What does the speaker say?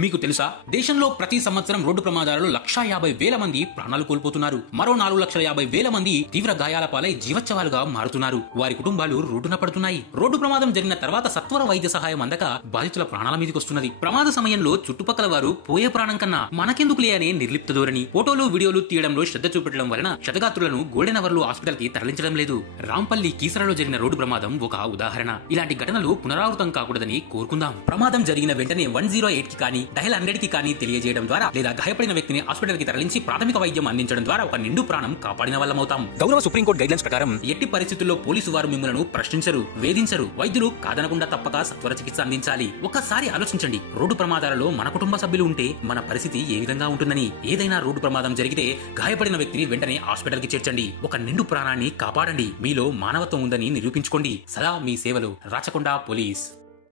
మీకు తెలుసా, దేశంలో ప్రతి సంవత్సరం రోడ్డు ప్రమాదాలలో 1,50,000 మంది ప్రాణాలు కోల్పోతున్నారు. మరో 4,50,000 మంది తీవ్ర గాయాల పాలై జీవచ్ఛవాలుగా మారుతున్నారు. వారి కుటుంబాలు రోడ్డున పడుతున్నాయి. రోడ్డు ప్రమాదం జరిగిన తర్వాత సత్వర వైద్య సహాయం అందక బాధితుల ప్రాణాల మీదకొస్తున్నది. ప్రమాద సమయంలో చుట్టుపక్కల వారు పోయే ప్రాణం కన్నా మనకెందుకులే అనే నిర్లిప్త ధోరణి, ఫోటోలు వీడియోలు తీయడంలో శ్రద్ధ చూపెట్టడం వలన క్షతగాత్రులను గోల్డెన్ అవర్ లో హాస్పిటల్ కి తరలించడం లేదు. రాంపల్లి కీసరలో జరిగిన రోడ్డు ప్రమాదం ఒక ఉదాహరణ. ఇలాంటి ఘటనలు పునరావృతం కాకూడదని కోరుకుందాం. ప్రమాదం జరిగిన వెంటనే 108 కి కానీ డయల్ 100 కి కానీ తెలియజేయడం ద్వారా లేదా గాయపడిన వ్యక్తిని హాస్పిటల్ కి తరలించి ప్రాథమిక వైద్యం అందించడం ద్వారా ఒక నిండు ప్రాణం కాపాడిన వాళ్ళమవుతాం. గౌరవ సుప్రీంకోర్టు గైడ్లైన్స్ ప్రకారం ఎట్టి పరిస్థితుల్లో పోలీసు వారు మిమ్మల్ని ప్రశ్నించరు, వేధించరు. వైద్యులు కాదనకుండా తప్పక సత్వర చికిత్స అందించాలి. ఒక్కసారి ఆలోచించండి, రోడ్డు ప్రమాదాలలో మన కుటుంబ సభ్యులు ఉంటే మన పరిస్థితి ఏ విధంగా ఉంటుందని. ఏదైనా రోడ్డు ప్రమాదం జరిగితే గాయపడిన వ్యక్తిని వెంటనే హాస్పిటల్ కి చేర్చండి. ఒక నిండు ప్రాణాన్ని కాపాడండి. మీలో మానవత్వం ఉందని నిరూపించుకోండి. సదా మీ సేవలు, రాచకొండ పోలీస్.